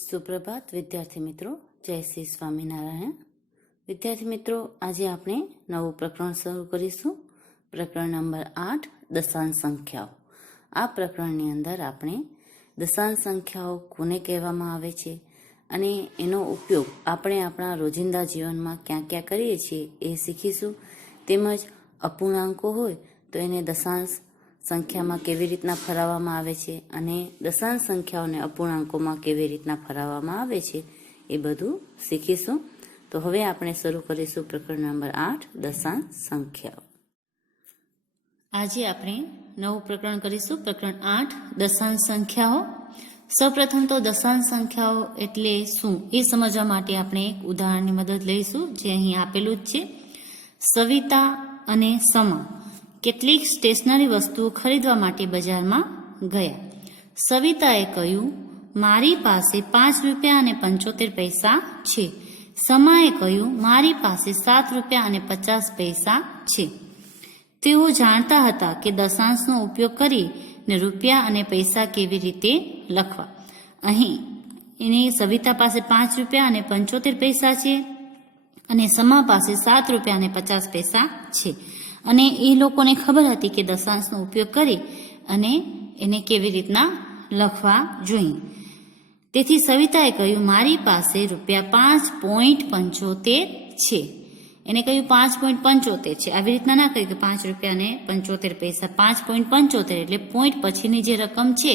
સુપ્રભાત વિદ્યાર્થી મિત્રો, જય શ્રી સ્વામિનારાયણ. વિદ્યાર્થી મિત્રો, આજે આપણે નવું પ્રકરણ શરૂ કરીશું. પ્રકરણ નંબર 8, દશાંશ સંખ્યાઓ. આ પ્રકરણની અંદર આપણે દશાંશ સંખ્યાઓ કોને કહેવામાં આવે છે અને એનો ઉપયોગ આપણે આપણા રોજિંદા જીવનમાં ક્યાં ક્યાં કરીએ છીએ એ શીખીશું. તેમજ અપૂર્ણાંકો હોય તો એને દશાંશ સંખ્યામાં કેવી રીતના ફરાવવામાં આવે છે અને દશાંશ સંખ્યાઓને અપૂર્ણાંકોમાં કેવી રીતના ફરાવવામાં આવે છે એ બધું શીખીશું. તો હવે આપણે શરૂ કરીશું પ્રકરણ નંબર 8, દશાંશ સંખ્યાઓ. આજે આપણે નવું પ્રકરણ કરીશું, પ્રકરણ 8, દશાંશ સંખ્યાઓ. સૌપ્રથમ તો દશાંશ સંખ્યાઓ એટલે શું એ સમજવા માટે આપણે એક ઉદાહરણની મદદ લઈશું, જે અહીં આપેલું જ છે. સવિતા અને સમા કેટલીક સ્ટેશનરી વસ્તુઓ ખરીદવા માટે બજારમાં ગયા. સવિતાએ કહ્યું, મારી પાસે 5 રૂપિયા અને 75 પૈસા છે. સમાએ કહ્યું, મારી પાસે 7 રૂપિયા અને 50 પૈસા છે. તેઓ જાણતા હતા કે દશાંશનો ઉપયોગ કરીને રૂપિયા અને પૈસા કેવી રીતે લખવા. અહીં એની સવિતા પાસે 5 રૂપિયા અને 75 પૈસા છે અને સમા પાસે 7 રૂપિયા અને 50 પૈસા છે. અને એ લોકોને ખબર હતી કે દશાંશનો ઉપયોગ કરી અને એને કેવી રીતના લખવા જોઈએ. તેથી સવિતાએ કહ્યું, મારી પાસે રૂપિયા 5.75 છે. એને કહ્યું 5.75 છે. આવી રીતના ના કહ્યું કે 5 રૂપિયા અને 75 પૈસા. 5.75 એટલે પોઈન્ટ પછીની જે રકમ છે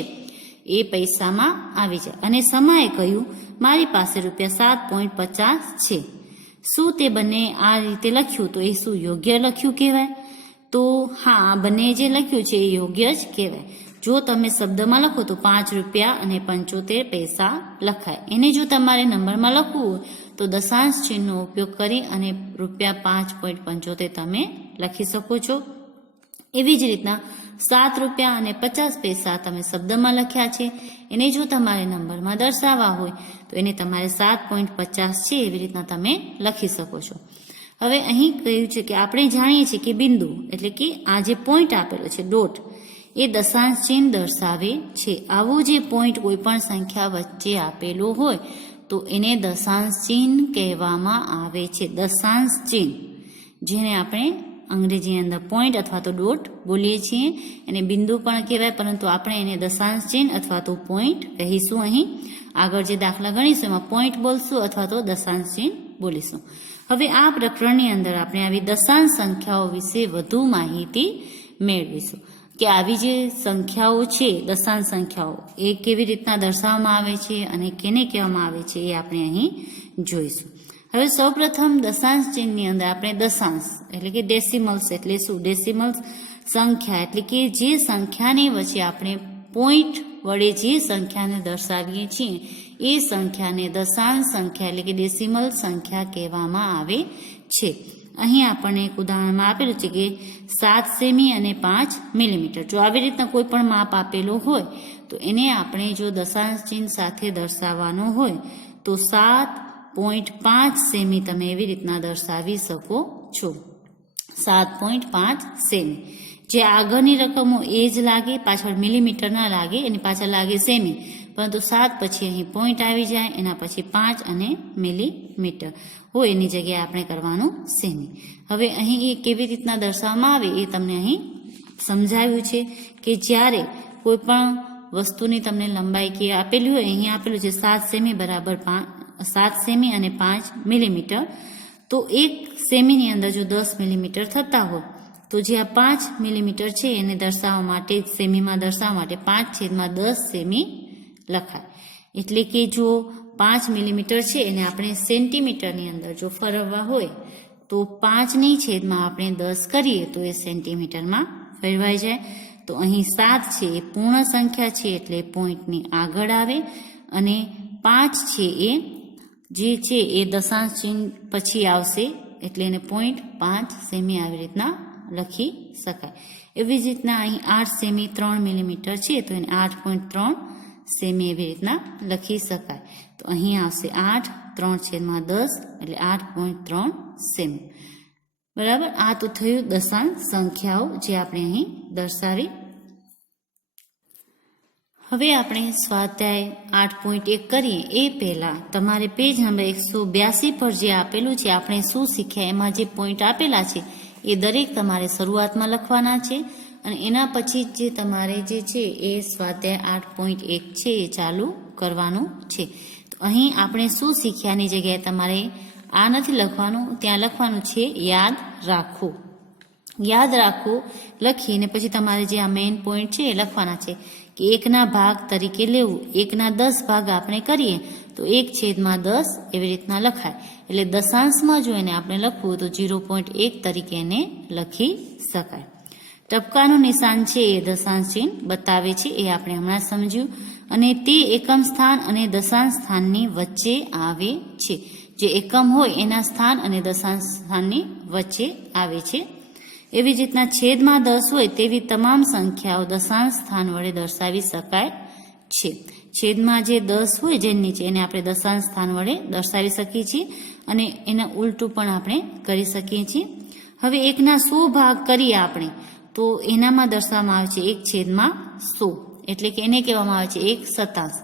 એ પૈસામાં આવી જાય. અને સમાએ કહ્યું, મારી પાસે રૂપિયા 7.50 છે. શું તે બંને આ રીતે લખ્યું તો એ શું યોગ્ય લખ્યું કહેવાય? તો હા, બંને જે લખ્યું છે એ યોગ્ય જ કહેવાય. જો તમે શબ્દમાં લખો તો 5 રૂપિયા અને 75 પૈસા લખાય. એને જો તમારે નંબરમાં લખવું હોય તો દશાંશ ચિહ્નનો ઉપયોગ કરી અને રૂપિયા 5.75 તમે લખી શકો છો. એવી જ રીતના 7 રૂપિયા અને 50 પૈસા તમે શબ્દમાં લખ્યા છે, એને જો તમારે નંબરમાં દર્શાવવા હોય તો એને તમારે 7.50 છે એવી રીતના તમે લખી શકો છો. હવે અહીં કહ્યું છે કે આપણે જાણીએ છીએ કે બિંદુ એટલે કે આ જે પોઈન્ટ આપેલો છે ડોટ એ દશાંશ ચિહ્ન દર્શાવે છે. આવો જે પોઈન્ટ કોઈ પણ સંખ્યા વચ્ચે આપેલો હોય તો એને દશાંશ ચિહ્ન કહેવામાં આવે છે. દશાંશ ચિહ્ન જેને આપણે અંગ્રેજીની અંદર પોઈન્ટ અથવા તો ડોટ બોલીએ છીએ, એને બિંદુ પણ કહેવાય, પરંતુ આપણે એને દશાંશ ચિહ્ન અથવા તો પોઈન્ટ કહીશું. અહીં આગળ જે દાખલા ગણીશું એમાં પોઈન્ટ બોલશું અથવા તો દશાંશ ચિહ્ન બોલીશું. હવે આ પ્રકરણની અંદર આપણે આવી દશાંશ સંખ્યાઓ વિશે વધુ માહિતી મેળવીશું કે આવી જે સંખ્યાઓ છે, દશાંશ સંખ્યાઓ, એ કેવી રીતના દર્શાવવામાં આવે છે અને કેને કહેવામાં આવે છે એ આપણે અહીં જોઈશું. હવે સૌપ્રથમ દશાંશ ચિહ્નની અંદર આપણે દશાંશ એટલે કે ડેસિમલ્સ એટલે શું? ડેસિમલ્સ સંખ્યા એટલે કે જે સંખ્યાની વચ્ચે આપણે પોઈન્ટ વડે જે સંખ્યાને દર્શાવીએ છીએ એ સંખ્યાને દશાંશ સંખ્યા એટલે કે ડેસિમલ સંખ્યા કહેવામાં આવે છે. અહીં આપણને એક ઉદાહરણમાં આપેલું છે કે 7 સેમી અને 5 મિલીમીટર. જો આવી રીતના કોઈ પણ માપ આપેલું હોય તો એને આપણે જો દશાંશ ચિહ્ન સાથે દર્શાવવાનો હોય તો 7.5 સેમી તમે એવી રીતના દર્શાવી શકો છો. 7.5 સેમી. જે આગળની રકમો એ જ લાગે, પાછળ મિલીમીટર ના લાગે, એની પાછળ લાગે સેમી, પરંતુ 7 પછી અહીં પોઈન્ટ આવી જાય, એના પછી 5 અને મિલીમીટર હોય એની જગ્યાએ આપણે કરવાનું સેમી. હવે અહીં એ કેવી રીતના દર્શાવવામાં આવે એ તમને અહીં સમજાવ્યું છે કે જ્યારે કોઈ પણ વસ્તુની તમને લંબાઈ કે આપેલી હોય, અહીં આપેલું છે 7 સેમી બરાબર 7 સેમી અને 5 મિલીમીટર, તો 1 સેમીની અંદર જો 10 મિલીમીટર થતા હોય તો જે આ 5 મિલીમીટર છે એને દર્શાવવા માટે, સેમીમાં દર્શાવવા માટે 5/10 સેમી લખાય. એટલે કે જો 5 મિલીમીટર છે એને આપણે સેન્ટીમીટરની અંદર જો ફેરવવા હોય તો 5/10 આપણે કરીએ તો એ સેન્ટીમીટરમાં ફેરવાઈ જાય. તો અહીં 7 છે એ પૂર્ણ સંખ્યા છે એટલે પોઈન્ટની આગળ આવે, અને 5 છે એ જે છે એ દશાંશ ચિહ્ન પછી આવશે એટલે એને 0.5 સેમી આવી રીતના લખી શકાય. એવી જ રીતના અહીં 8 સેમી 3 મિલીમીટર છે તો એને 8.3 સેમી એવી રીતના લખી શકાય. તો અહીં આવશે 8 3/10 એટલે 8.3 સેમી. બરાબર, આ તો થયું દશાંશ સંખ્યાઓ જે આપણે અહીં દર્શાવી. હવે આપણે સ્વાધ્યાય 8.1 કરીએ એ પહેલા તમારે પેજ નંબર 182 પર જે આપેલું છે આપણે શું શીખ્યા એમાં જે પોઈન્ટ આપેલા છે એ દરેક તમારે શરૂઆતમાં લખવાના છે અને એના પછી જે તમારે જે છે એ સ્વાધ્યાય 8.1 છે એ ચાલુ કરવાનું છે. તો અહીં આપણે શું શીખ્યાની જગ્યાએ તમારે આ નથી લખવાનું, ત્યાં લખવાનું છે યાદ રાખવું. યાદ રાખવું લખીને પછી તમારે જે આ મેઇન પોઈન્ટ છે એ લખવાના છે કે 1ના ભાગ તરીકે લેવું. 1ના 10 ભાગ આપણે કરીએ તો 1/10 એવી રીતના લખાય. એટલે દશાંશમાં જો એને આપણે લખવું તો 0.1 તરીકે એને લખી શકાય. ટપકાનું નિશાન છે એ દશાંશ ચિહ્ન બતાવે છે એ આપણે હમણાં સમજ્યું અને તે એકમ સ્થાન અને દશાંશ સ્થાનની વચ્ચે આવે છે. જે એકમ હોય એના સ્થાન અને દશાંશ સ્થાનની વચ્ચે આવે છે. એવી જ રીતના છેદમાં 10 હોય તેવી તમામ સંખ્યાઓ દશાંશ સ્થાન વડે દર્શાવી શકાય છે. છેદમાં જે 10 હોય જેની નીચે એને આપણે દશાંશ સ્થાન વડે દર્શાવી શકીએ છીએ અને એના ઉલટું પણ આપણે કરી શકીએ છીએ. હવે 1ના 100 ભાગ કરીએ આપણે તો એનામાં દર્શાવવામાં આવે છે 1/100 એટલે કે એને કહેવામાં આવે છે 1/17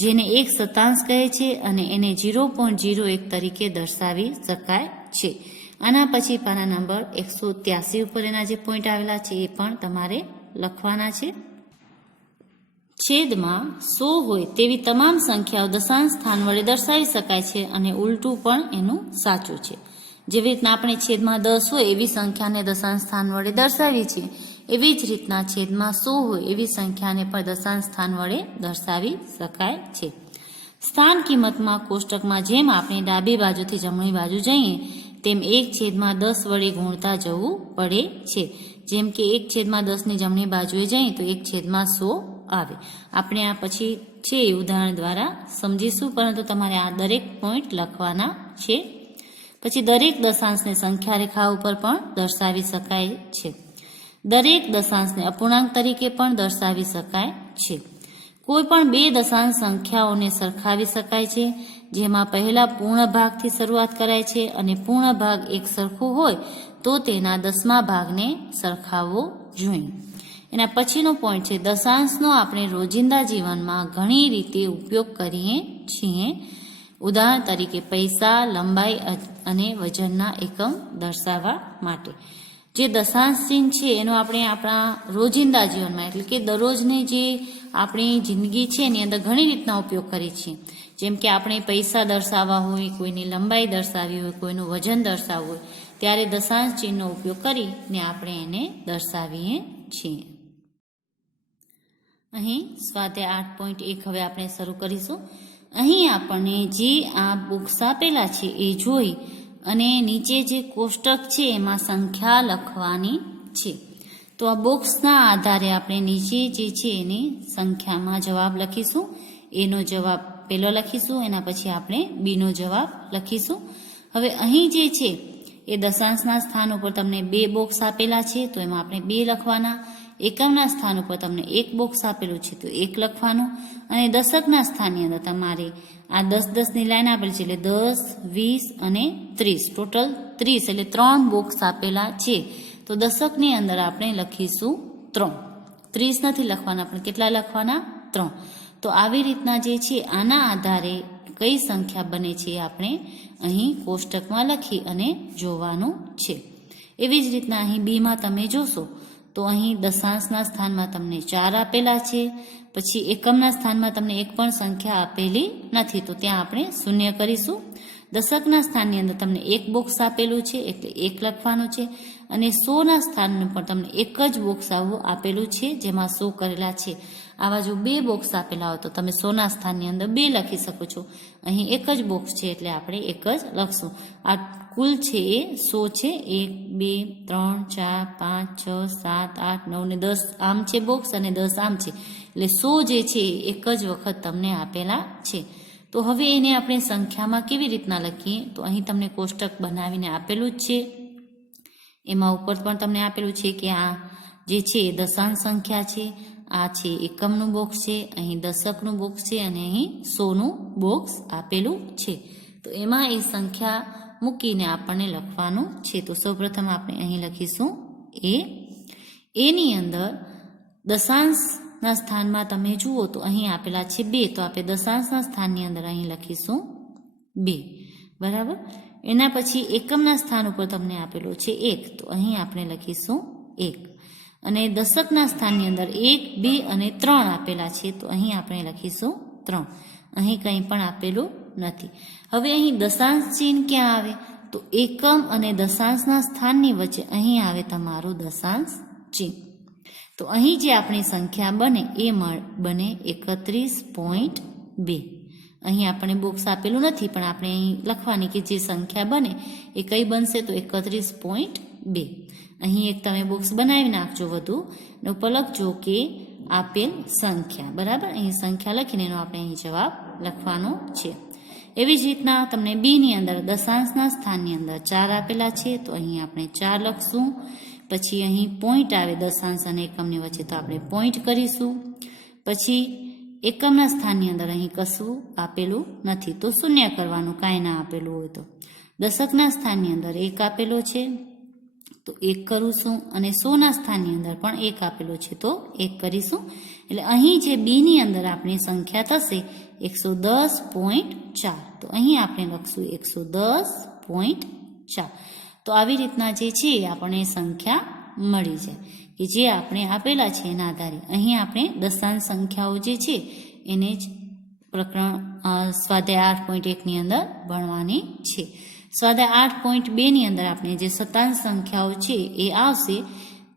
જેને 1/17 કહે છે અને એને 0.01 તરીકે દર્શાવી શકાય છે. આના પછી પાના નંબર 183 ઉપર એના જે પોઈન્ટ આવેલા છે એ પણ તમારે લખવાના છે. છેદમાં 100 હોય તેવી તમામ સંખ્યાઓ દશાંશ સ્થાન વડે દર્શાવી શકાય છે અને ઉલટું પણ એનું સાચું છે. જેવી રીતના આપણે છેદમાં 10 હોય એવી સંખ્યાને દશાંશ સ્થાન વડે દર્શાવીએ છીએ એવી જ રીતના છેદમાં 100 હોય એવી સંખ્યાને પણ દશાંશ સ્થાન વડે દર્શાવી શકાય છે. સ્થાન કિંમતમાં કોષ્ટકમાં જેમ આપણે ડાબી બાજુથી જમણી બાજુ જઈએ તેમ 1/10 વડે ગુણતા જવું પડે છે. જેમ કે 1/10 ની જમણી બાજુએ જઈએ તો 1/100 આવે. આપણે આ પછી છે એ ઉદાહરણ દ્વારા સમજીશું, પરંતુ તમારે આ દરેક પોઈન્ટ લખવાના છે. પછી દરેક દશાંશને સંખ્યા રેખા ઉપર પણ દર્શાવી શકાય છે. દરેક દશાંશને અપૂર્ણાંક તરીકે પણ દર્શાવી શકાય છે. કોઈ પણ બે દશાંશ સંખ્યાઓને સરખાવી શકાય છે જેમાં પહેલા પૂર્ણ ભાગથી શરૂઆત કરાય છે અને પૂર્ણ ભાગ એક સરખો હોય તો તેના 10મા ભાગને સરખાવવો જોઈએ. એના પછીનો પોઈન્ટ છે દશાંશનો આપણે રોજિંદા જીવનમાં ઘણી રીતે ઉપયોગ કરીએ છીએ. ઉદાહરણ તરીકે પૈસા, લંબાઈ અને વજનના એકમ દર્શાવવા માટે. જે દશાંશ ચિહ્ન છે એનો આપણે આપણા રોજિંદા જીવનમાં એટલે કે દરરોજની જે આપણી જિંદગી છે એની અંદર ઘણી રીતના ઉપયોગ કરીએ છીએ. જેમ કે આપણે પૈસા દર્શાવવા હોય, કોઈની લંબાઈ દર્શાવવી હોય, કોઈનું વજન દર્શાવવું હોય ત્યારે દશાંશ ચિહ્નનો ઉપયોગ કરીને આપણે એને દર્શાવીએ છીએ. અહીં સ્વાધ્યાય 8.1 હવે આપણે શરૂ કરીશું. અહીં આપણને જે આ બોક્સ આપેલા છે એ જોઈ અને નીચે જે કોષ્ટક છે એમાં સંખ્યા લખવાની છે. તો આ બોક્સના આધારે આપણે નીચે જે છે એની સંખ્યામાં જવાબ લખીશું. એનો જવાબ પહેલો લખીશું, એના પછી આપણે બીનો જવાબ લખીશું. હવે અહીં જે છે એ દશાંશના સ્થાન ઉપર તમને 2 બોક્સ આપેલા છે તો એમાં આપણે 2 લખવાના. એકમના સ્થાન ઉપર તમને 1 બોક્સ આપેલું છે તો 1 લખવાનું અને દશકના સ્થાનની અંદર તમારે આ 10-10 ની લાઈન આપેલી છે એટલે 10, 20 અને 30 ટોટલ 30 એટલે 3 બોક્સ આપેલા છે. તો દશકની અંદર આપણે લખીશું 3. 30 નથી લખવાના, આપણે કેટલા લખવાના? 3. તો આવી રીતના જે છે આના આધારે કઈ સંખ્યા બને છે આપણે અહીં કોષ્ટકમાં લખી અને જોવાનું છે. એવી જ રીતના અહીં બીમાં તમે જોશો તો અહીં દશાંશના સ્થાનમાં તમને 4 આપેલા છે. પછી એકમના સ્થાનમાં તમને એક પણ સંખ્યા આપેલી નથી તો ત્યાં આપણે 0 કરીશું. દશકના સ્થાનની અંદર તમને 1 બોક્સ આપેલું છે એટલે 1 લખવાનું છે અને 100ના સ્થાન પર તમને એક જ બોક્સ આવું આપેલું છે જેમાં 100 કરેલા છે. આવા જો 2 બોક્સ આપેલા હોય તો તમે 100ના સ્થાનની અંદર 2 લખી શકો છો. અહીં એક જ બોક્સ છે એટલે આપણે એક જ લખશું. આ કુલ છે એ 100 છે. 1, 2, 3, 4, 5, 6, 7, 8, 9 ને 10 આમ છે બોક્સ અને 10 આમ છે એટલે 100 જે છે એક જ વખત તમને આપેલા છે. તો હવે એને આપણે સંખ્યામાં કેવી રીતના લખીએ તો અહીં તમને કોષ્ટક બનાવીને આપેલું જ છે. એમાં ઉપર પણ તમને આપેલું છે કે આ જે છે એ દશાંશ સંખ્યા છે, આ છે એકમનું બોક્સ છે, અહીં દશકનું બોક્સ છે અને અહીં 100નું બોક્સ આપેલું છે. તો એમાં એ સંખ્યા મૂકીને આપણને લખવાનું છે. તો સૌપ્રથમ આપણે અહીં લખીશું એની અંદર દશાંશ દશાંશના સ્થાનમાં તમે જુઓ તો અહીં આપેલા છે 2, તો આપણે દશાંશના સ્થાનની અંદર અહીં લખીશું 2, બરાબર. એના પછી એકમના સ્થાન ઉપર તમને આપેલો છે 1, તો અહીં આપણે લખીશું 1. અને દશકના સ્થાનની અંદર 1, 2 અને 3 આપેલા છે, તો અહીં આપણે લખીશું 3. અહીં કંઈ પણ આપેલું નથી. હવે અહીં દશાંશ ચિહ્ન ક્યાં આવે? તો એકમ અને દશાંશના સ્થાનની વચ્ચે અહીં આવે તમારું દશાંશ ચિહ્ન. તો અહીં જે આપણી સંખ્યા બને એ બને 31.2. અહીં આપણે બોક્સ આપેલું નથી, પણ આપણે અહીં લખવાની કે જે સંખ્યા બને એ કઈ બનશે? તો 31.2. અહીં એક તમે બોક્સ બનાવી નાખજો વધુ, અને ઉપર લખજો કે આપેલ સંખ્યા, બરાબર. અહીં સંખ્યા લખીને એનો આપણે અહીં જવાબ લખવાનો છે. એવી જ રીતના તમને બીની અંદર દશાંશના સ્થાનની અંદર 4 આપેલા છે, તો અહીં આપણે 4 લખશું. પછી અહીં પોઈન્ટ આવે દશાંશ અને એકમની વચ્ચે, તો આપણે પોઈન્ટ કરીશું. પછી એકમના સ્થાનની અંદર અહીં કશું આપેલું નથી, તો શૂન્ય કરવાનું, કાંઈ ના આપેલું હોય તો. દશકના સ્થાનની અંદર 1 આપેલો છે, તો 1 કરું અને 100ના સ્થાનની અંદર પણ 1 આપેલો છે, તો 1 કરીશું. એટલે અહીં જે બીની અંદર આપણી સંખ્યા થશે 110.4, તો અહીં આપણે લખશું 110.4. તો આવી રીતના જે છે આપણને સંખ્યા મળી જાય કે જે આપણે આપેલા છે એના આધારે અહીં આપણે દશાંશ સંખ્યાઓ જે છે એને જ પ્રકરણ સ્વાધ્યાય 8.1ની અંદર ભણવાની છે. સ્વાધ્યાય 8.2ની અંદર આપણે જે શતાંશ સંખ્યાઓ છે એ આવશે,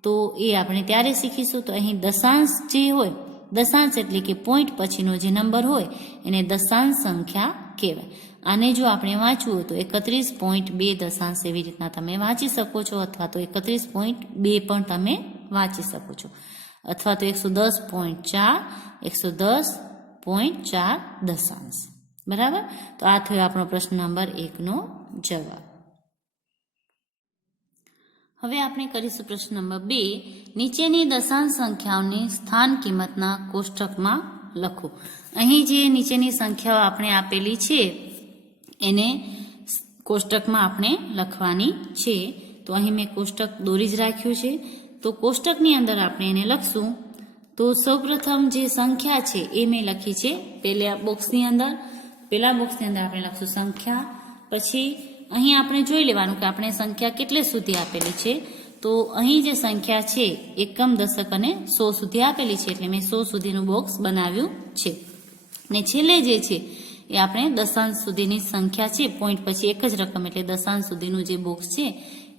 તો એ આપણે ત્યારે શીખીશું. તો અહીં દશાંશ જે હોય, દશાંશ એટલે કે પોઈન્ટ પછીનો જે નંબર હોય એને દશાંશ સંખ્યા કહેવાય. આને જો આપણે વાંચવું હોય તો 31.2 દશાંશ એવી રીતના તમે વાંચી શકો છો, અથવા તો 31.2 પણ તમે વાંચી શકો છો, અથવા તો 110.4, 110.4 દશાંશ, બરાબર. તો આ થયો આપણો પ્રશ્ન નંબર 1નો જવાબ. હવે આપણે કરીશું પ્રશ્ન નંબર 2. નીચેની દશાંશ સંખ્યાઓની સ્થાન કિંમતના કોષ્ટકમાં લખો. અહીં જે નીચેની સંખ્યાઓ આપણે આપેલી છે એને કોષ્ટકમાં આપણે લખવાની છે. તો અહીં મેં કોષ્ટક દોરી જ રાખ્યું છે. તો કોષ્ટકની અંદર આપણે એને લખશું. તો સૌપ્રથમ જે સંખ્યા છે એ મેં લખી છે પહેલા બોક્સની અંદર આપણે લખશું સંખ્યા. પછી અહીં આપણે જોઈ લેવાનું કે આપણે સંખ્યા કેટલે સુધી આપેલી છે. તો અહીં જે સંખ્યા છે એકમ, દશક અને 100 સુધી આપેલી છે, એટલે મેં 100 સુધીનું બોક્સ બનાવ્યું છે. ને છેલ્લે જે છે એ આપણે દશાંશ સુધીની સંખ્યા છે, પોઈન્ટ પછી એક જ રકમ એટલે દશાંશ સુધીનું જે બોક્સ છે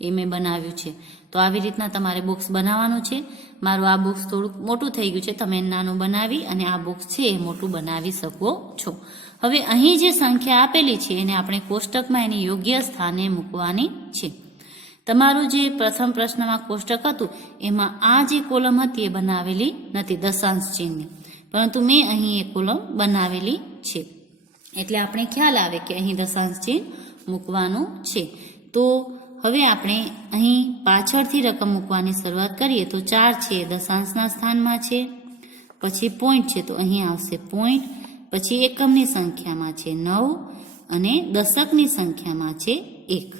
એ મેં બનાવ્યું છે. તો આવી રીતના તમારે બોક્સ બનાવવાનું છે. મારું આ બોક્સ થોડુંક મોટું થઈ ગયું છે, તમે નાનું બનાવી અને આ બોક્સ છે એ મોટું બનાવી શકો છો. હવે અહીં જે સંખ્યા આપેલી છે એને આપણે કોષ્ટકમાં એની યોગ્ય સ્થાને મૂકવાની છે. તમારું જે પ્રથમ પ્રશ્નમાં કોષ્ટક હતું એમાં આ જે કોલમ હતી એ બનાવેલી નથી દશાંશ ચિહ્નની, પરંતુ મેં અહીં એ કોલમ બનાવેલી છે. એટલે આપણે ખ્યાલ આવે કે અહીં દશાંશ ચિહ્ન મૂકવાનું છે. તો હવે આપણે અહીં પાછળથી રકમ મૂકવાની શરૂઆત કરીએ. તો 4 છે દશાંશના સ્થાનમાં છે, પછી પોઈન્ટ છે તો અહીં આવશે પોઈન્ટ, પછી એકમની સંખ્યામાં છે 9 અને દશકની સંખ્યામાં છે 1.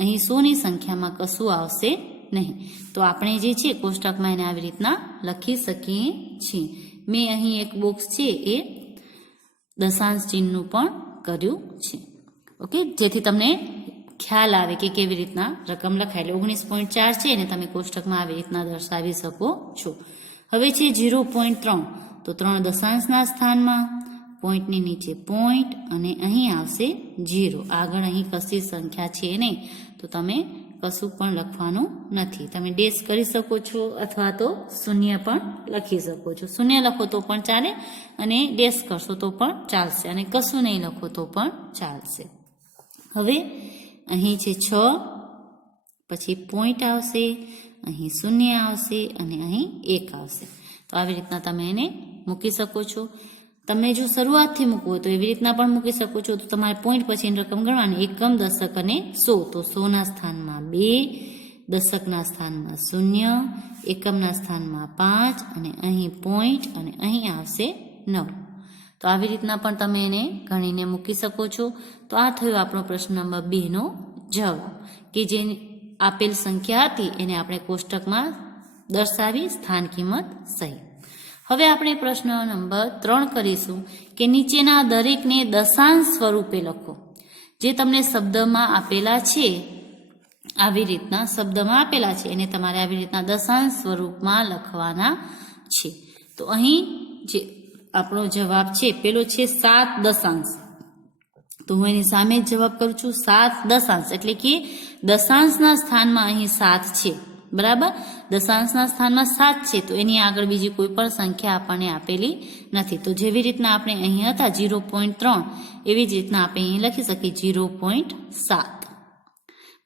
અહીં 100ની સંખ્યામાં કશું આવશે નહીં. તો આપણે જે છે કોષ્ટકમાં એને આવી રીતના લખી શકીએ છીએ. મેં અહીં એક બોક્સ છે એ દશાંશ ચિહ્નનું પણ કર્યું છે. ઓકે, જેથી તમને ખ્યાલ આવે કે કેવી રીતના રકમ લખાય. એટલે 19.4 છે એને તમે કોષ્ટકમાં આવી રીતના દર્શાવી શકો છો. હવે છે 0.3, તો 3 દશાંશના સ્થાનમાં, પોઈન્ટની નીચે પોઈન્ટ અને અહીં આવશે 0. આગળ અહીં કશી સંખ્યા છે નહીં, તો તમે કશું પણ લખવાનું નથી. તમે ડેશ કરી શકો છો અથવા તો શૂન્ય પણ લખી શકો છો. શૂન્ય લખો તો પણ ચાલે અને ડેશ કરશો તો પણ ચાલશે, અને કશું નહીં લખો તો પણ ચાલશે. હવે અહીં છે 6, પછી પોઈન્ટ આવશે, અહીં શૂન્ય આવશે અને અહીં 1 આવશે. તો આવી રીતના તમે એને મૂકી શકો છો. તમે જો શરૂઆતથી મૂકવું હોય તો એવી રીતના પણ મૂકી શકો છો. તો તમારે પોઈન્ટ પછીની રકમ ગણવાની, એકમ, દશક અને 100. તો 100ના સ્થાનમાં 2, દશકના સ્થાનમાં 0, એકમના સ્થાનમાં 5 અને અહીં પોઈન્ટ અને અહીં આવશે 9. તો આવી રીતના પણ તમે એને ગણીને મૂકી શકો છો. તો આ થયો આપણો પ્રશ્ન નંબર 2નો જવાબ, કે જે આપેલ સંખ્યા હતી એને આપણે કોષ્ટકમાં દર્શાવી સ્થાન કિંમત સહિત. હવે આપણે પ્રશ્ન નંબર 3 કરીશું કે નીચેના દરેકને દશાંશ સ્વરૂપે લખો. જે તમને શબ્દમાં આપેલા છે આવી રીતના શબ્દમાં આપેલા છે એને તમારે આવી રીતના દશાંશ સ્વરૂપમાં લખવાના છે. તો અહીં જે આપણો જવાબ છે પેલો છે 7 દશાંશ. તો હું એની સામે જ જવાબ કરું છું 7 દશાંશ, એટલે કે દશાંશના સ્થાનમાં અહીં 7 છે. બરાબર, દશાંશના સ્થાનમાં 7 છે તો એની આગળ બીજી કોઈ પણ સંખ્યા આપણને આપેલી નથી. તો જેવી રીતના આપણે અહીં હતા 0.3 એવી જ રીતના આપણે અહીં લખી શકીએ 0.7.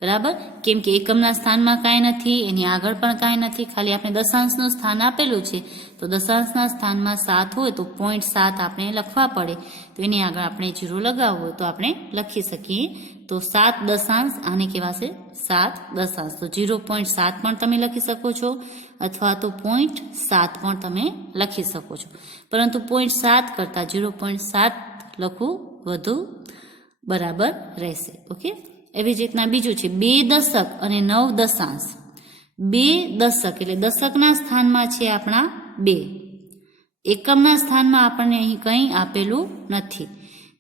બરાબર, કેમ કે એકમના સ્થાનમાં કાંઈ નથી, એની આગળ પણ કાંઈ નથી, ખાલી આપણે દશાંશનું સ્થાન આપેલું છે. તો દશાંશના સ્થાનમાં 7 હોય તો 0.7 આપણે લખવા પડે. તો એની આગળ આપણે 0 લગાવવો હોય તો આપણે લખી શકીએ. તો 7 દશાંશ આને કહેવાશે 7 દશાંશ. તો 0.7 પણ તમે લખી શકો છો અથવા તો 0.7 પણ તમે લખી શકો છો, પરંતુ 0.7 કરતાં 0.7 લખવું વધુ બરાબર રહેશે. ઓકે, એવી જ રીતના બીજું છે 2 દશક અને 9 દશાંશ. 2 દશક એટલે દશકના સ્થાનમાં છે આપણા 2, એકમના સ્થાનમાં આપણને અહીં કંઈ આપેલું નથી.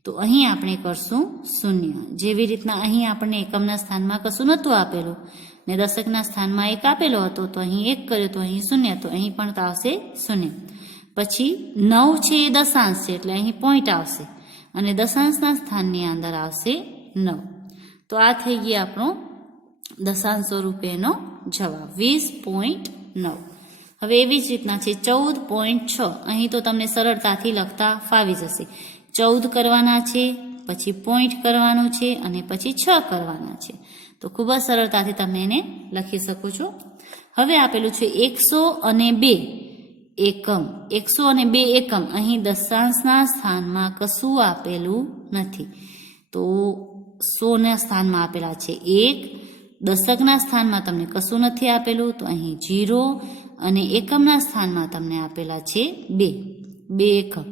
તો અહીં આપણે કરશું 0. જેવી રીતના અહીં આપણને એકમના સ્થાનમાં કશું નહોતું આપેલું ને દશકના સ્થાનમાં 1 આપેલો હતો તો અહીં 1 કર્યો તો અહીં 0, તો અહીં પણ આવશે 0. પછી 9 છે એ દશાંશ છે એટલે અહીં પોઈન્ટ આવશે અને દશાંશના સ્થાનની અંદર આવશે 9. તો આ થઈ ગઈ આપણો દશાંશ સ્વરૂપેનો જવાબ 20.9. હવે એવી જ રીતના છે 14.6. અહીં તો તમને સરળતાથી લખતા ફાવી જશે. 14 કરવાના છે, પછી પોઈન્ટ કરવાનું છે અને પછી 6 કરવાના છે. તો ખૂબ જ સરળતાથી તમે એને લખી શકો છો. હવે આપેલું છે 100 અને 2 એકમ. 100 અને 2 એકમ. અહીં દશાંશના સ્થાનમાં કશું આપેલું નથી. તો 100 ના સ્થાનમાં આપેલા છે 1, દશકના સ્થાનમાં તમને કશું નથી આપેલું તો અહીં 0 અને એકમના સ્થાનમાં તમને આપેલા છે 2 એકમ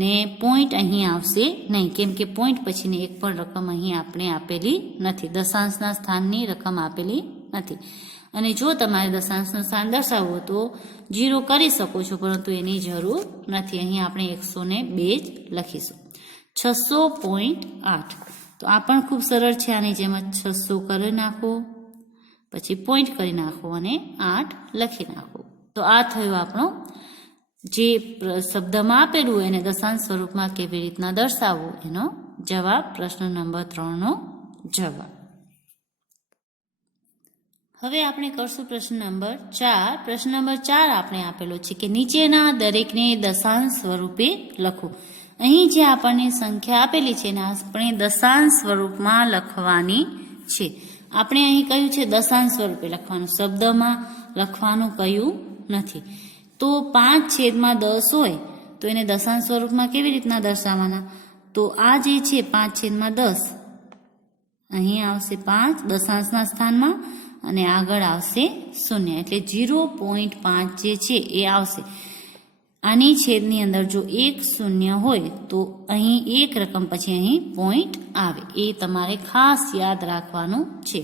ને પોઈન્ટ અહીં આવશે નહીં, કેમ કે પોઈન્ટ પછીની એક પણ રકમ અહીં આપણે આપેલી નથી, દશાંશના સ્થાનની રકમ આપેલી નથી. અને જો તમારે દશાંશનું સ્થાન દર્શાવવું તો 0 કરી શકો છો, પરંતુ એની જરૂર નથી. અહીં આપણે 102 જ લખીશું. 600.8. તો આ પણ ખૂબ સરળ છે. આની જેમ 600 કરી નાખો, પછી પોઈન્ટ કરી નાખો અને 8 લખી નાખો. તો આ થયો આપણો જે શબ્દમાં આપેલું હોય એને દશાંશ સ્વરૂપમાં કેવી રીતના દર્શાવવું એનો જવાબ, પ્રશ્ન નંબર 3 નો જવાબ. હવે આપણે કરશું પ્રશ્ન નંબર 4. પ્રશ્ન નંબર 4 આપણે આપેલો છે કે નીચેના દરેકને દશાંશ સ્વરૂપે લખો. અહીં જે આપણને સંખ્યા આપેલી છે એને આપણે દશાંશ સ્વરૂપમાં લખવાની છે. આપણે અહીં કહ્યું છે દશાંશ સ્વરૂપે લખવાનું, શબ્દમાં લખવાનું કહ્યું નથી. તો 5/10 હોય તો એને દશાંશ સ્વરૂપમાં કેવી રીતના દર્શાવવાના? તો આ જે છે 5/10 અહીં આવશે 5 દશાંશના સ્થાનમાં અને આગળ આવશે 0, એટલે 0.5 જે છે એ આવશે. આની છેદની અંદર જો 1 0 હોય તો અહીં એક રકમ પછી અહીં પોઈન્ટ આવે, એ તમારે ખાસ યાદ રાખવાનું છે.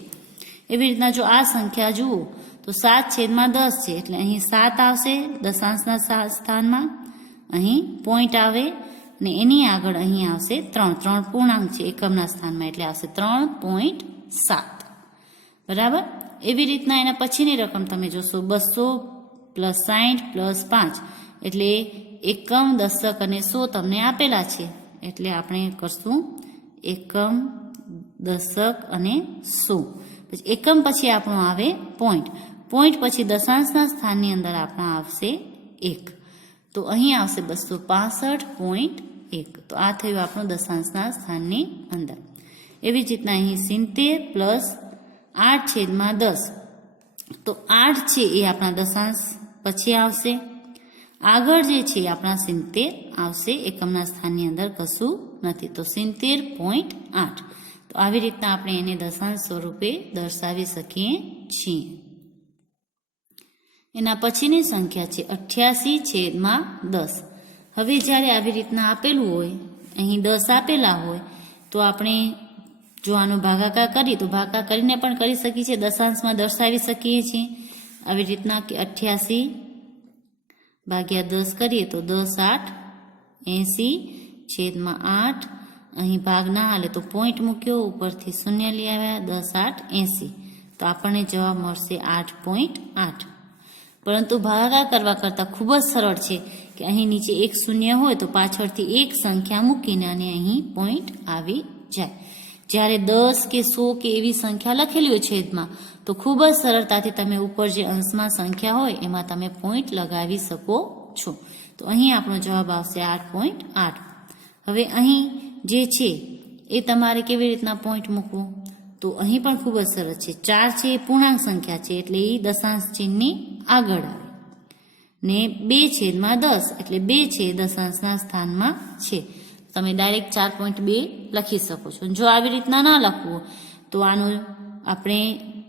એવી રીતના જો આ સંખ્યા જુઓ તો 7/10 છે એટલે અહીં 7 આવશે દશાંશના સ્થાનમાં, અહીં પોઈન્ટ આવે ને એની આગળ અહીં આવશે 3 પૂર્ણાંક છે એકમના સ્થાનમાં એટલે આવશે 3.7. બરાબર, એવી રીતના એના પછીની રકમ તમે જોશો 200 + 60 + 5 એટલે એકમ, દશક અને 100 તમને આપેલા છે. એટલે આપણે કરશું એકમ, દશક અને 100. પછી એકમ પછી આપણું આવે પોઈન્ટ, પોઈન્ટ પછી દશાંશના સ્થાનની અંદર આપણા આવશે 1, તો અહીં આવશે 265.1. તો આ થયું આપણું દશાંશના સ્થાનની અંદર. એવી જ રીતના અહીં 70 + 8/10. તો 8 છે એ આપણા દશાંશ પછી આવશે, આગળ જે છે આપણા 70 આવશે, એકમના સ્થાનની અંદર કશું નથી, તો 70.8. તો આવી રીતના આપણે એને દશાંશ સ્વરૂપે દર્શાવી શકીએ છીએ. એના પછીની સંખ્યા છે 88/10. હવે જ્યારે આવી રીતના આપેલું હોય, અહીં 10 આપેલા હોય તો આપણે જો આનો ભાગાકાર કરીએ તો ભાગાકાર કરીને પણ કરી શકીએ છીએ, દશાંશમાં દર્શાવી શકીએ છીએ આવી રીતના કે 88 ભાગ્યા 10 કરીએ તો 10 8 80 છેદમાં 8 અહીં ભાગ ના હાલે તો પોઈન્ટ મૂક્યો, ઉપરથી શૂન્ય લઈ આવ્યા, 10 8 80 તો આપણને જવાબ મળશે 8.8. પરંતુ ભાગાકાર કરવા કરતાં ખૂબ જ સરળ છે કે અહીં નીચે એક શૂન્ય હોય તો પાછળથી એક સંખ્યા મૂકીને અને અહીં પોઈન્ટ આવી જાય. જ્યારે 10 કે 100 કે એવી સંખ્યા લખેલી હોય છેદમાં તો ખૂબ જ સરળતાથી તમે ઉપર જે અંશમાં સંખ્યા હોય એમાં તમે પોઈન્ટ લગાવી શકો છો. તો અહીં આપણો જવાબ આવશે 8.8. હવે અહીં જે છે એ તમારે કેવી રીતના પોઈન્ટ મૂકવું? તો અહીં પણ ખૂબ જ સરસ છે. 4 છે એ પૂર્ણાંક સંખ્યા છે એટલે એ દશાંશ ચિહ્નની આગળ આવે ને 2/10 એટલે 2 છે દશાંશના સ્થાનમાં છે. તમે ડાયરેક્ટ 4.2 લખી શકો છો. જો આવી રીતના ના લખવું તો આનું આપણે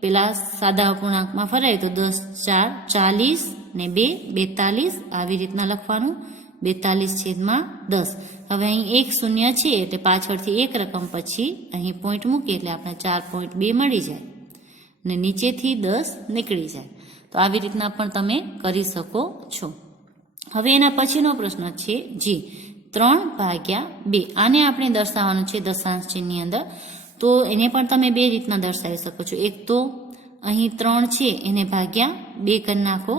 પેલા સાદા અપૂર્ણાંકમાં ફરાય તો 10 4 40 ને 2 42 આવી રીતના લખવાનું, 42/10. હવે અહીં એક શૂન્ય છે એટલે પાછળથી એક રકમ પછી અહીં પોઈન્ટ મૂકીએ એટલે આપણે 4.2 મળી જાય ને નીચેથી 10 નીકળી જાય. તો આવી રીતના પણ તમે કરી શકો છો. હવે એના પછીનો પ્રશ્ન છે G 3/2. આને આપણે દર્શાવવાનું છે દશાંશ ચિહ્નની અંદર. તો એને પણ તમે બે રીતના દર્શાવી શકો છો. એક તો અહીં 3 છે એને ભાગ્યા 2 કરી નાખો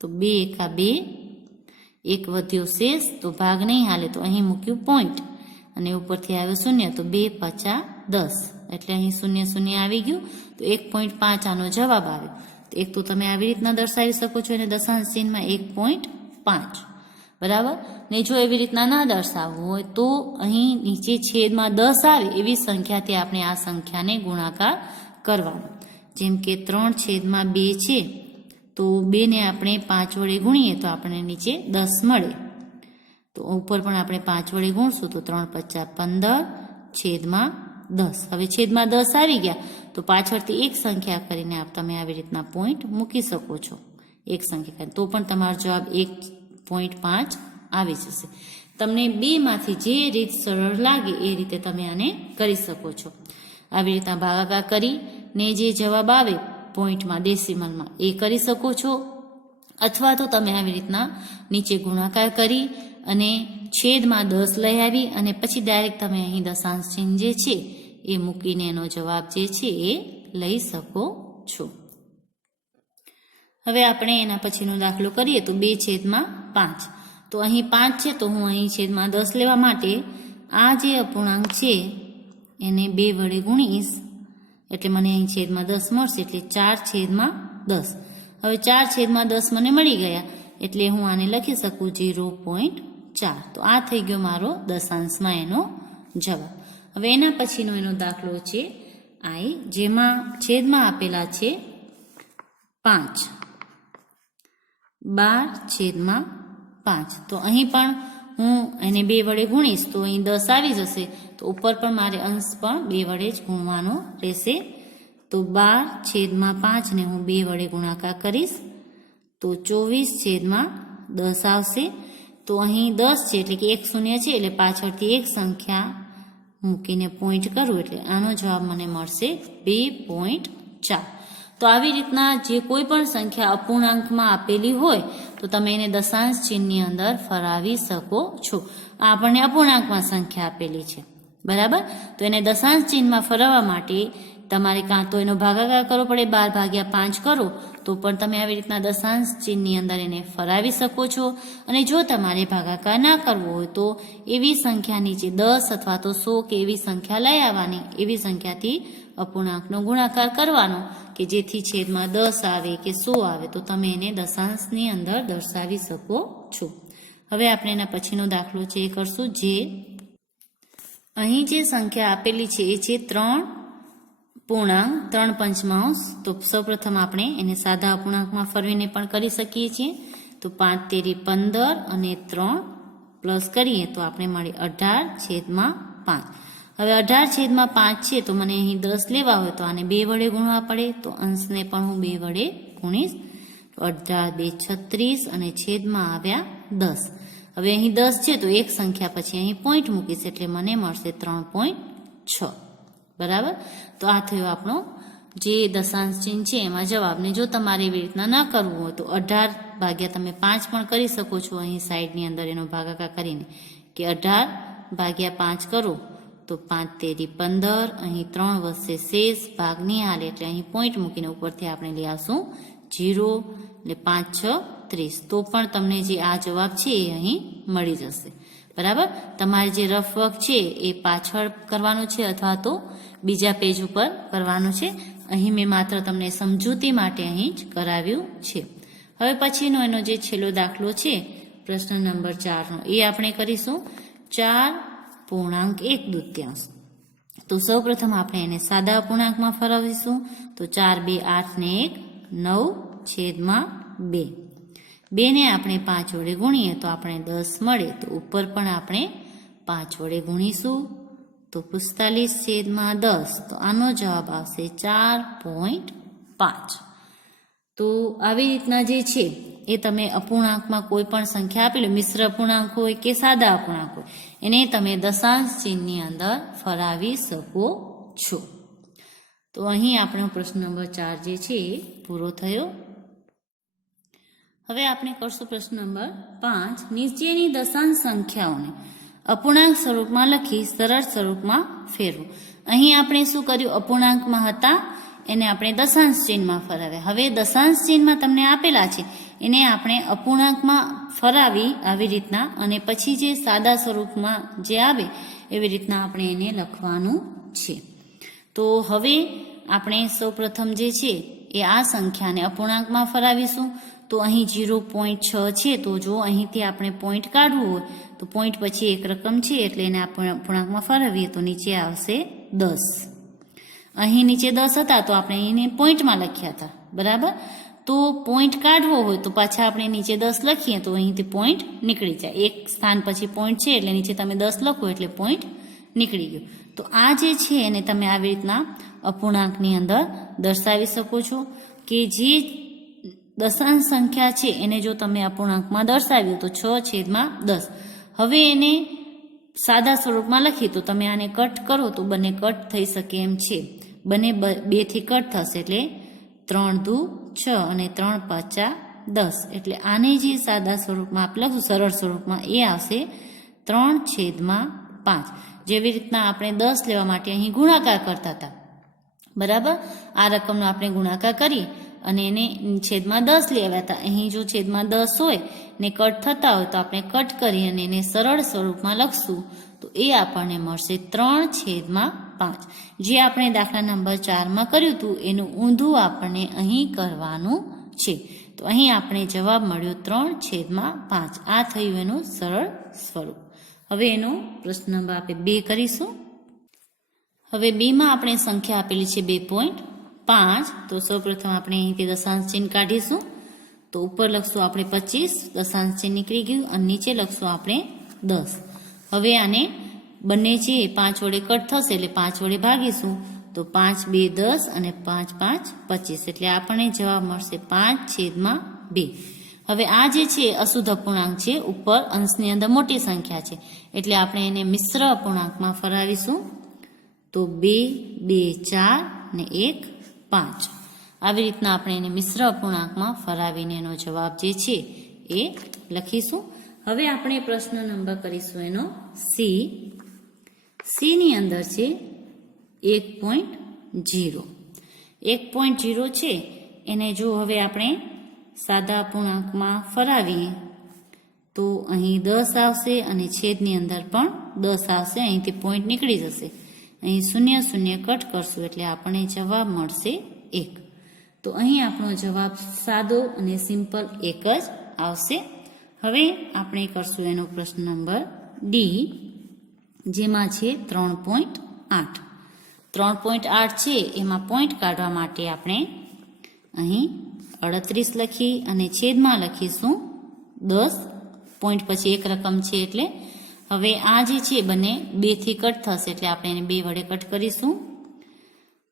તો 2 એકા 2, એક વધ્યો શેષ તો ભાગ નહીં હાલે તો અહીં મૂક્યું પોઈન્ટ અને ઉપરથી આવ્યો શૂન્ય તો 2 5 10 એટલે અહીં શૂન્ય શૂન્ય આવી ગયું તો 1.5 આનો જવાબ આવ્યો. તો એક તો તમે આવી રીતના દર્શાવી શકો છો એને દશાંશ ચિહ્નમાં 1.5, બરાબર. ને જો એવી રીતના ના દર્શાવવું હોય તો અહીં નીચે છેદમાં 10 આવે એવી સંખ્યાથી આપણે આ સંખ્યાને ગુણાકાર કરવાનો. જેમ કે 3/2 છે તો 2 ને આપણે 5 વડે ગુણીએ તો આપણને નીચે 10 મળે. તો ઉપર પણ આપણે 5 વડે ગુણશું તો 3 5 15 છેદમાં 10. હવે છેદમાં 10 આવી ગયા તો પાછળથી એક સંખ્યા કરીને તમે આવી રીતના પોઈન્ટ મૂકી શકો છો. એક સંખ્યા તો પણ તમારો જવાબ 1.5 આવી જશે. તમને બેમાંથી જે રીત સરળ લાગે એ રીતે તમે આને કરી શકો છો. આવી રીતના ભાગાકાર કરીને જે જવાબ આવે પોઈન્ટમાં ડેસિમલમાં એ કરી શકો છો, અથવા તો તમે આવી રીતના નીચે ગુણાકાર કરી અને છેદમાં 10 લઈ આવી અને પછી ડાયરેક્ટ તમે અહીં દશાંશ ચિહ્ન જે છે એ મૂકીને એનો જવાબ જે છે એ લઈ શકો છો. હવે આપણે એના પછીનો દાખલો કરીએ તો 2/5. તો અહીં 5 છે તો હું અહીં છેદમાં 10 લેવા માટે આ જે અપૂર્ણાંક છે એને 2 વડે ગુણીશ એટલે મને અહીં છેદમાં 10 મળશે એટલે 4/10. હવે 4/10 મને મળી ગયા એટલે હું આને લખી શકું 0.4. તો આ થઈ ગયો મારો દશાંશમાં એનો જવાબ. હવે એના પછીનો એનો દાખલો છે I, જેમાં છેદમાં આપેલા છે 5, 12/5. તો અહીં પણ હું એને 2 વડે ગુણીશ તો અહીં 10 આવી જશે તો ઉપર પણ મારે અંશ પણ 2 વડે જ ગુણવાનો રહેશે. તો 12/5 ને હું 2 વડે ગુણાકાર કરીશ તો 24/10 આવશે. તો અહીં 10 છે એટલે કે એક શૂન્ય છે એટલે પાછળથી એક સંખ્યા મૂકીને પોઈન્ટ કરું એટલે આનો જવાબ મને મળશે 2.4. તો આવી રીતના જે કોઈ પણ સંખ્યા અપૂર્ણાંકમાં આપેલી હોય તો તમે એને દશાંશ ચિહ્નની અંદર ફરાવી શકો છો. આ આપણને અપૂર્ણાંકમાં સંખ્યા આપેલી છે, બરાબર. તો એને દશાંશ ચિહ્નમાં ફરાવવા માટે તમારે કાં તો એનો ભાગાકાર કરવો પડે, 12/5 કરો તો પણ તમે આવી રીતના દશાંશ ચિહ્નની અંદર એને ફરાવી શકો છો. અને જો તમારે ભાગાકાર ના કરવો હોય તો એવી સંખ્યા નીચે 10 અથવા તો 100 કે એવી સંખ્યા લઈ આવવાની, એવી સંખ્યાથી અપૂર્ણાંકનો ગુણાકાર કરવાનો કે જેથી છેદમાં 10 આવે કે 100 આવે તો તમે એને દશાંશની અંદર દર્શાવી શકો છો. હવે આપણે એના પછીનો દાખલો છે એ કરશું. જે અહીં જે સંખ્યા આપેલી છે એ છે 3.3/5. તો સૌપ્રથમ આપણે એને સાદા અપૂર્ણાંકમાં ફરવીને પણ કરી શકીએ છીએ. તો 5 × 15 અને 3 પ્લસ કરીએ તો આપણે મળે 18/5. હવે 18/5 છે તો મને અહીં 10 લેવા હોય તો આને 2 વડે ગુણવા પડે તો અંશને પણ હું 2 વડે ગુણીશ. 18 2 36 અને છેદમાં આવ્યા 10. હવે અહીં 10 છે તો એક સંખ્યા પછી અહીં પોઈન્ટ મૂકીશ એટલે મને મળશે 3.6, બરાબર. તો આ થયો આપણો જે દશાંશ ચિહ્ન છે એમાં જવાબને જો તમારે એવી રીતના ન કરવું હોય તો 18 ભાગ્યા તમે 5 પણ કરી શકો છો અહીં સાઈડની અંદર એનો ભાગાકાર કરીને કે 18 ભાગ્યા 5 કરો તો 5 તેરી 15 અહીં 3 વધશે શેષ ભાગ નિહાળ એટલે અહીં પોઈન્ટ મૂકીને ઉપરથી આપણે લઈ આવશું 0 એટલે 5 6 30 તો પણ તમને જે આ જવાબ છે એ અહીં મળી જશે બરાબર તમારે જે રફ વર્ક છે એ પાછળ કરવાનો છે અથવા તો બીજા પેજ ઉપર કરવાનો છે અહીં મેં માત્ર તમને સમજૂતી માટે અહીં જ કરાવ્યું છે હવે પછીનો એનો જે છેલ્લો દાખલો છે પ્રશ્ન નંબર 4 નો એ આપણે કરીશું 4.1 તો સૌપ્રથમ આપણે એને સાદા અપૂર્ણાંકમાં ફેરવીશું તો 4 2 8 ને 1 9/2 2 ને આપણે 5 વડે ગુણીએ તો આપણે 10 મળે તો ઉપર પણ આપણે 5 વડે ગુણીશું તો 45/10 તો આનો જવાબ આવશે 4.5 તો આવી રીતના જે છે એ તમે અપૂર્ણાંકમાં કોઈ પણ સંખ્યા આપી લો મિશ્ર અપૂર્ણાંક હોય કે સાદા અપૂર્ણાંક હોય એને તમે દશાંશ ચિહ્નની અંદર ફરાવી શકો છો તો અહીં આપણો પ્રશ્ન નંબર 4 જે છે એ પૂરો થયો હવે આપણે કરશું પ્રશ્ન નંબર 5 નીચેની દશાંશ સંખ્યાઓને અપૂર્ણાંક સ્વરૂપમાં લખી સરળ સ્વરૂપમાં ફેરવો અહીં આપણે શું કર્યું અપૂર્ણાંકમાં હતા એને આપણે દશાંશ ચિહ્નમાં ફરાવ્યા હવે દશાંશ ચિહ્નમાં તમને આપેલા છે એને આપણે અપૂર્ણાંકમાં ફરાવી આવી રીતના અને પછી જે સાદા સ્વરૂપમાં જે આવે એવી રીતના આપણે એને લખવાનું છે તો હવે આપણે સૌપ્રથમ જે છે એ આ સંખ્યાને અપૂર્ણાંકમાં ફરાવીશું તો અહીં 0.6 છે તો જો અહીંથી આપણે પોઈન્ટ કાઢવું હોય તો પોઈન્ટ પછી એક રકમ છે એટલે એને આપણે અપૂર્ણાંકમાં ફરાવીએ તો નીચે આવશે 10 અહીં નીચે 10 હતા તો આપણે એને પોઈન્ટમાં લખ્યા હતા બરાબર તો પોઈન્ટ કાઢવો હોય તો પાછા આપણે નીચે 10 લખીએ તો અહીંથી પોઈન્ટ નીકળી જાય એક સ્થાન પછી પોઈન્ટ છે એટલે નીચે તમે 10 લખો એટલે પોઈન્ટ નીકળી ગયો તો આ જે છે એને તમે આવી રીતના અપૂર્ણાંકની અંદર દર્શાવી શકો છો કે જે દશાંશ સંખ્યા છે એને જો તમે અપૂર્ણાંકમાં દર્શાવ્યું તો 6/10 હવે એને સાદા સ્વરૂપમાં લખી તો તમે આને કટ કરો તો બંને કટ થઈ શકે એમ છે બંને 2 થી કટ થશે એટલે 3 દુ 6 અને 3 પાચા 10 એટલે આને જે સાદા સ્વરૂપમાં આપણે લખશું સરળ સ્વરૂપમાં એ આવશે 3/5 જેવી રીતના આપણે 10 લેવા માટે અહીં ગુણાકાર કરતા હતા બરાબર આ રકમનો આપણે ગુણાકાર કરીએ અને એને છેદમાં 10 લેવા હતા અહીં જો છેદમાં 10 હોય ને કટ થતા હોય તો આપણે કટ કરી અને એને સરળ સ્વરૂપમાં લખશું તો એ આપણને મળશે 3/5 જે આપણે દાખલા નંબર 4 માં કર્યું હતું એનું ઊંધું આપણને અહીં કરવાનું છે તો અહીં આપણે જવાબ મળ્યો 3/5 આ થયું એનું સરળ સ્વરૂપ હવે એનો પ્રશ્ન નંબર આપણે 2 કરીશું હવે 2 માં આપણે સંખ્યા આપેલી છે 2.5 તો સૌપ્રથમ આપણે અહીંથી દશાંશ ચિહ્ન કાઢીશું તો ઉપર લખશું આપણે 25 દશાંશ ચિહ્ન નીકળી ગયું અને નીચે લખશું આપણે 10 હવે આને બંને છે 5 વડે કટ થશે એટલે 5 વડે ભાગીશું તો 5 2 10 અને 5 5 25 એટલે આપણને જવાબ મળશે 5/2 હવે આ જે છે અશુદ્ધ અપૂર્ણાંક છે ઉપર અંશની અંદર મોટી સંખ્યા છે એટલે આપણે એને મિશ્ર અપૂર્ણાંકમાં ફરાવીશું તો 2 2 4 ને 1 5 આવી રીતના આપણે એને મિશ્ર અપૂર્ણાંકમાં ફરાવીને એનો જવાબ જે છે એ લખીશું હવે આપણે પ્રશ્ન નંબર કરીશું એનો સી ની અંદર છે 1.0 1.0 છે એને જો હવે આપણે સાદા અપૂર્ણાંકમાં ફરાવીએ તો અહીં 10 આવશે અને છેદની અંદર પણ 10 આવશે અહીંથી પોઈન્ટ નીકળી જશે અહીં 0 0 કટ કરશું એટલે આપણને જવાબ મળશે 1 તો અહીં આપણો જવાબ સાદો અને સિમ્પલ 1 જ આવશે હવે આપણે કરશું એનો પ્રશ્ન નંબર ડી જેમાં છે 3.8 3.8 છે એમાં પોઈન્ટ કાઢવા માટે આપણે અહીં 38 લખી અને છેદમાં લખીશું 10 પોઈન્ટ પછી એક રકમ છે એટલે હવે આ જે છે બંને 2 થી કટ થશે એટલે આપણે એને 2 વડે કટ કરીશું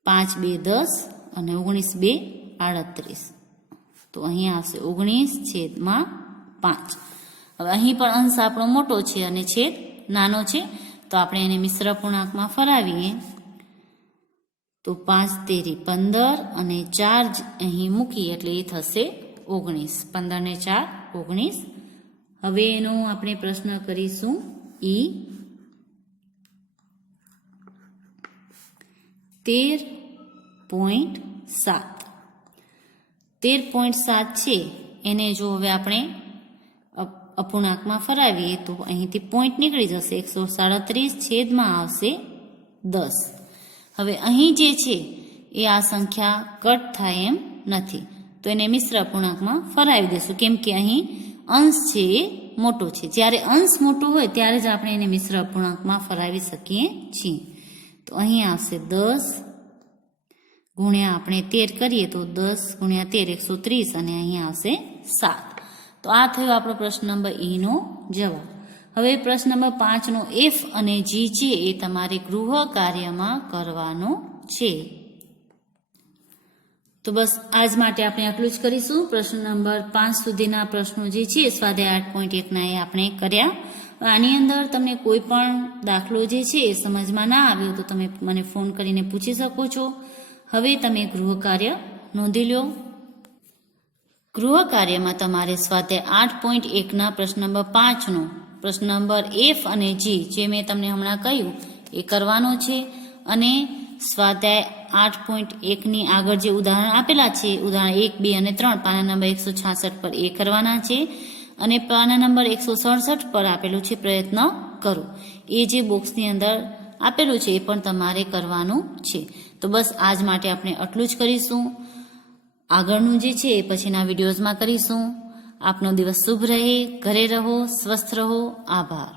5 2 10 અને 19 2 38 તો અહીં આવશે 19/5 હવે અહીં પણ અંશ આપણો મોટો છે અને છેદ નાનો છે તો આપણે એને મિશ્ર અપૂર્ણાંકમાં ફરાવીએ તો 5 તેરી 15 અને 4 અહીં મૂકી એટલે એ થશે 19. 15 ને 4 19. હવે એનો આપણે પ્રશ્ન કરીશું ઈ 13.7. 13.7 છે એને જો હવે આપણે અપૂર્ણાંકમાં ફરાવીએ તો અહીંથી પોઈન્ટ નીકળી જશે. 137 છેદમાં આવશે 10. હવે અહીં જે છે એ આ સંખ્યા કટ થાય એમ નથી, તો એને મિશ્ર અપૂર્ણાંકમાં ફરાવી દેશું, કેમ કે અહીં અંશ છે એ મોટો છે. જ્યારે અંશ મોટો હોય ત્યારે જ આપણે એને મિશ્ર અપૂર્ણાંકમાં ફરાવી શકીએ છીએ. તો અહીં આવશે 10 ગુણ્યા આપણે 13 કરીએ તો 10 ગુણ્યા 13 130 અને અહીં આવશે 7. તો આ થયો આપણો પ્રશ્ન નંબર ઈ નો જવાબ. હવે પ્રશ્ન નંબર 5 નો એફ અને જી છે એ તમારે ગૃહ કાર્યમાં કરવાનો છે. તો બસ આજ માટે આપણે આટલું જ કરીશું. પ્રશ્ન નંબર 5 સુધીના પ્રશ્નો જે છે સ્વાધ્યાય 8.1 ના એ આપણે કર્યા. આની અંદર તમને કોઈ પણ દાખલો જે છે એ સમજમાં ના આવ્યો તો તમે મને ફોન કરીને પૂછી શકો છો. હવે તમે ગૃહ કાર્ય નોંધી લો. ગૃહ કાર્યમાં તમારે સ્વાધ્યાય 8.1 ના પ્રશ્ન નંબર 5 નો પ્રશ્ન નંબર એફ અને જી જે મેં તમને હમણાં કહ્યું એ કરવાનો છે. અને સ્વાધ્યાય 8.1 ની આગળ જે ઉદાહરણ આપેલા છે, ઉદાહરણ 1, 2 અને 3 પાના નંબર 166 પર એ કરવાના છે. અને પાના નંબર 167 પર આપેલું છે પ્રયત્ન કરો, એ જે બોક્સની અંદર આપેલું છે એ પણ તમારે કરવાનું છે. તો બસ આજ માટે આપણે આટલું જ કરીશું. આગળનું જે છે એ પછીના વિડીયોઝમાં કરીશું. આપનો દિવસ શુભ રહે, ઘરે રહો, સ્વસ્થ રહો. આભાર.